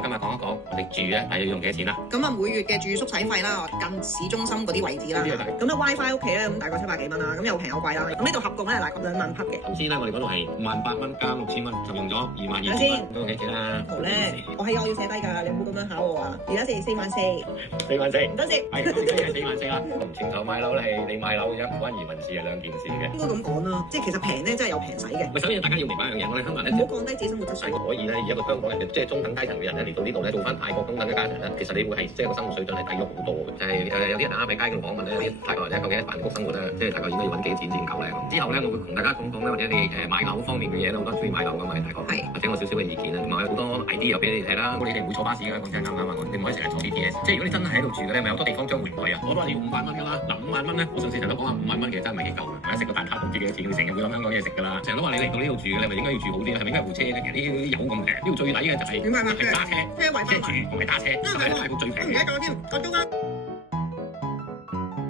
哋今日講一講我哋住咧係要用幾多錢啦。咁啊，每月嘅住宿使費啦，近市中心嗰啲位置啦。咁啊 WiFi 屋企咧，咁大概700幾蚊啦，咁又平又貴啦。咁呢度合共咧大概2萬匹嘅。頭先咧我哋嗰度係18,000蚊加6000蚊，就用咗22,000蚊，都幾錢啦？好咧，我要寫低㗎，你唔好咁樣考我啊！而家4萬4， 4萬4，唔多謝。係咁，而家係4萬4啦。同全球買樓係你買樓一唔關移民事係兩件事嘅。應該咁講啦，即係其實平咧真係有平使嘅。咪首先大家要明白一樣嘢，我哋香港人咧唔好降低自己生活質素。可以咧，以一個香港人嘅即係中等階層嘅人咧嚟到呢度咧，做翻泰國中等嘅階層咧，其實你會係即係個生活水準係低咗好多嘅。就係有啲人啱喺街度訪問咧，啲泰國人咧究竟喺曼谷生活咧，即係大概應該要揾幾錢先夠咧？之後咧，我會同大家講講咧，或者你買樓方面嘅嘢咧，好多中意買樓㗎嘛，喺泰國，或者我少少嘅意見啦，同埋好多 idea 俾你哋睇啦。你哋唔會坐巴士㗎，講真啱唔啱啊？你唔可以成日坐 BTS。即係如果你真係喺度住嘅咧，咪好多地方將會改啊。我都係要5萬蚊㗎啦。嗱5萬蚊咧，我上次成日都講話5萬蚊其實真係唔係幾夠嘅。或者食個蛋撻都唔知幾多錢，你成日會諗香港嘢食㗎啦。成日都話你嚟到呢度住嘅，你咪應該要住好啲，係咪應該有部車嘅？其實呢啲油咁平，呢度最抵嘅就係揸車，車住唔係打車，係泰國最平嘅。唔使講添，我中間。